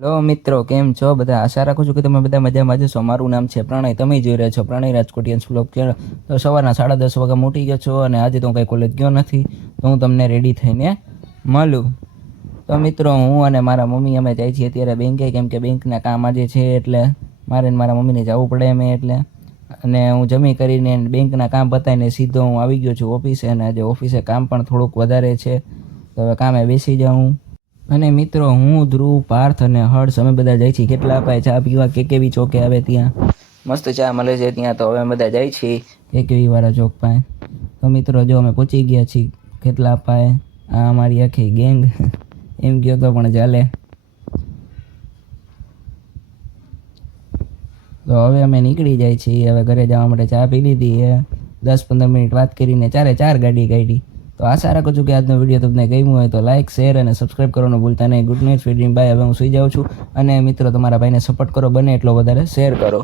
Hello મિત્રો, કેમ છો બધા? આશા રાખું છું કે તમે બધા મજામાં જશો. મારું નામ છે પ્રણય, તમે જોઈ રહ્યા છો પ્રણય રાજકોટિયન્સ બ્લોગ ચેનલ. તો સવારના 10:30 વાગે ઉઠી ગયો છો અને આજે તો હું કંઈ કોલેજ ગયો નથી, તો હું તમને રેડી થઈને મળું. તો મિત્રો, હું અને મારા મમ્મી અમે જાય છીએ અત્યારે બેંકે, કેમ કે બેંકના કામ આજે છે એટલે મારે ને મારા મમ્મીને જવું પડે એમ એટલે. અને હું જમી કરીને બેંકના કામ પતાવીને સીધો હું આવી ગયો છું ઓફિસે, અને આજે ઓફિસે કામ પણ થોડુંક વધારે છે, તો હવે કામે બેસી જાઉં. અને મિત્રો, હું ધ્રુવ, પાર્થ અને હર્ષ અમે બધા જાય છીએ કેટલા અપાય ચા પીવા. કેકેવી ચોકે આવે ત્યાં મસ્ત ચા મળે છે ત્યાં, તો હવે અમે બધા જાય છીએ કેકેવી વાળા ચોક પાસે. તો મિત્રો જો અમે પહોંચી ગયા છીએ કેટલા અપાય. આ અમારી આખી ગેંગ એમ કહો તો પણ ચાલે. તો હવે અમે નીકળી જાય છીએ. હવે ઘરે જવા માટે ચા પી લીધી, 10-15 મિનિટ વાત કરીને 4 ગાડી કાઢી. તો આશા રાખું છું કે આજનો વિડીયો તમને ગમ્યો હોય તો લાઇક, શેર અને સબસ્ક્રાઈબ કરવાનું ભૂલતા નહીં. Good night, sweet dream, bye. હવે હું સુઈ જાઉં છું. અને મિત્રો, તમારા ભાઈને સપોર્ટ કરો, બને એટલો વધારે શેર કરો.